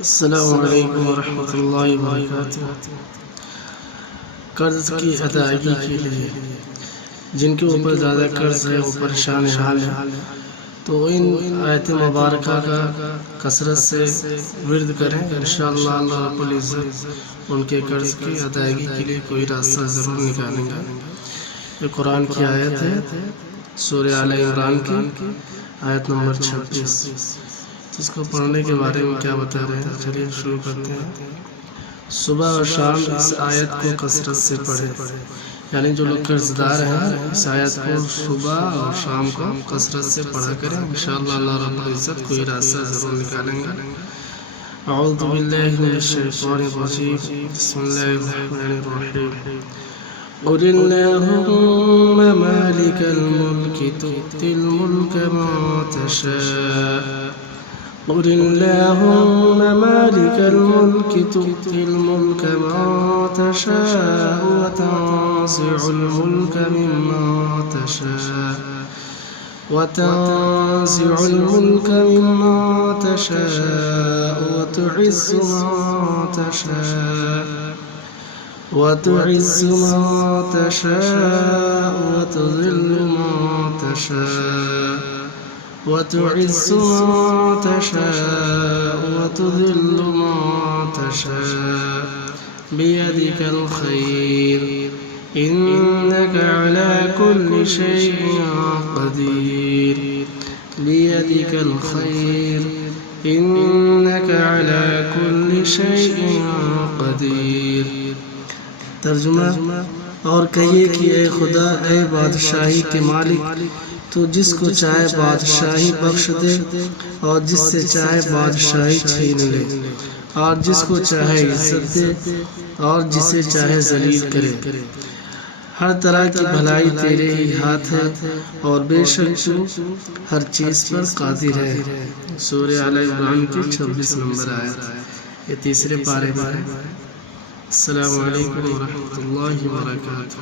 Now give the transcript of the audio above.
السلام علیکم ورحمۃ اللہ وبرکاتہ۔ قرض کی ادائیگی کے لیے جن کے اوپر زیادہ قرض ہے وہ پریشان حال ہے، تو ان آیت مبارکہ کا کثرت سے ورد کریں، انشاءاللہ اللہ رب العزت ان کے قرض کی ادائیگی کے لیے کوئی راستہ ضرور نکالیں گا۔ یہ قرآن کی آیت ہے، سورہ آل عمران کی آیت نمبر 26، جس کو پڑھنے کے بارے میں کیا بتا رہے ہیں، چلیے شروع کرتے ہیں۔ صبح اور شام اس آیت کو کثرت سے پڑھیں، یعنی جو لوگ قرض دار ہیں اس آیت کو صبح اور شام کو کثرت سے پڑھا کریں، انشاءاللہ اللہ رب العزت کوئی راستہ ضرور نکالیں گا۔ اعوذ باللہ من الشیطان الرجیم، بسم اللہ الرحمن الرحیم۔ قل اللہم مالک الملک تؤتی الملک من تشاء قل اللہم مالک الملک تؤتی الملک من تشاء وتنزع الملک ممن تشاء الملک ممن تشاء وتعز من تشاء وتذل من تشاء وتعز من تشاء وتذل من تشاء بيدك الخير إنك على كل شيء قدير بيدك الخير إنك على كل شيء قدير۔ ترجمہ، اور کہیے کہ اے خدا، اے بادشاہی کے مالک، تو جس کو چاہے بادشاہی بخش دے اور جس سے چاہے بادشاہی چھین لے، اور جس کو چاہے عزت دے اور جسے چاہے ذلیل کرے۔ ہر طرح کی بھلائی تیرے ہی ہاتھ ہے، اور بے شک تو ہر چیز پر قادر ہے۔ سورہ آل عمران کی 26 نمبر آیت، یہ تیسرے پارے میں ہے۔ السلام علیکم ورحمۃ اللہ وبرکاتہ۔